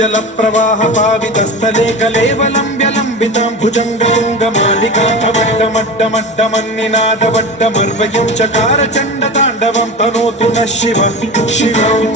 जल प्रवाह पावितस्थले कलेवलम्ब्यलम्बितां भुजङ्गतुङ्गमालिकामड्डमड्डमड्डमन्निनादवड्डमर्वयं चकार चण्डताण्डवं तनोतु नः शिवः शिवम्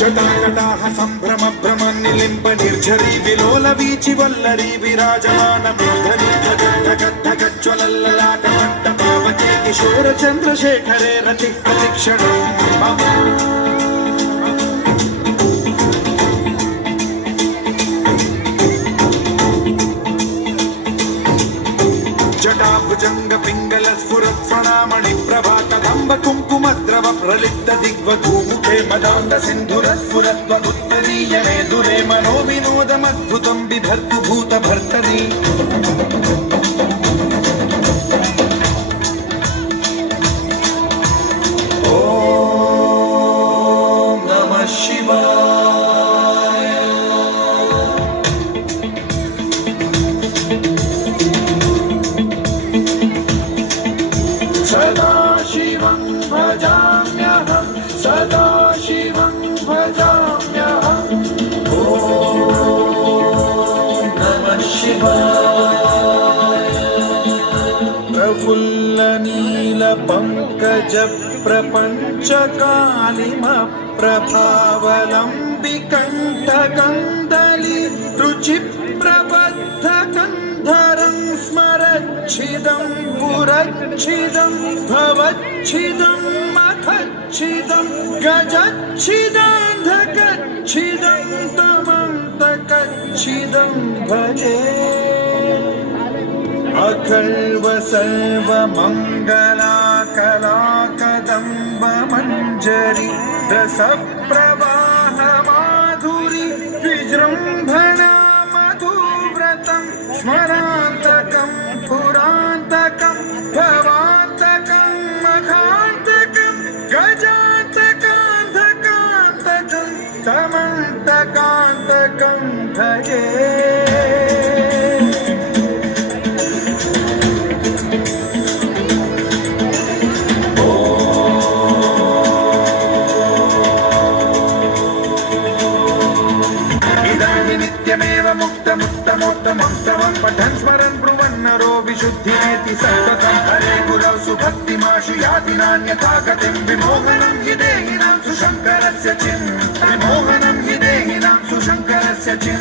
जटाकटाः सम्भ्रम भ्रमन्निलिम्ब निर्झरी विलोल वीचि वल्लरी विराजमान मूर्धनि धगद्धगद्धगज्ज्वलल्ललाटमट्टपावके किशोर चन्द्रशेखरे रति प्रतिक्षणं मम जटाभुजंग पिंगल स्फुरत्स्वनामणि प्रभा कदम्ब कुङ्कुमद्रव प्रलिप्त दिग्वधूमुखे मदान्ध सिन्धुर स्फुरत्व उत्तरीयणे दुरे मनो विनोदमद्भुतं बिभर्तु भूतभर्तरि ॐ नमः शिवाय। सदाशिवं भजाम्यहं सदाशिवं भजाम्यहम् ॐ नमः शिवाय। प्रफुल्लनीलपङ्कज प्रपञ्चकालिमप्रभावलम्बिकण्ठकन्दली रुचिप्रबद्धकन्धरं स्मरच्छिदं पुरच्छिदं भवच्छिदं मखच्छिदं गजच्छिदान्धकच्छिदं तमन्तकच्छिदं भजे अखर्व सर्वमङ्गलाकलाकदम्ब मञ्जरी रसप्रवाह माधुरी विजृम्भणा मधुव्रतं स्मरान्तकं पुरान्तकं भवान्तकं मखान्तकं गजान्तकान्धकान्तकं तमन्तकान्तकं भजे मुक्तमोत्तमोत्तमं पठन् स्मरन् ब्रुवन्नरो विशुद्धिमेति सततं हरे गुरौ सुभक्तिमाशु याति नान्यथा गतिं विमोहनं हि देहिनां सुशङ्करस्य चिन् विमोहनं हि देहिनां सुशङ्करस्य चिन्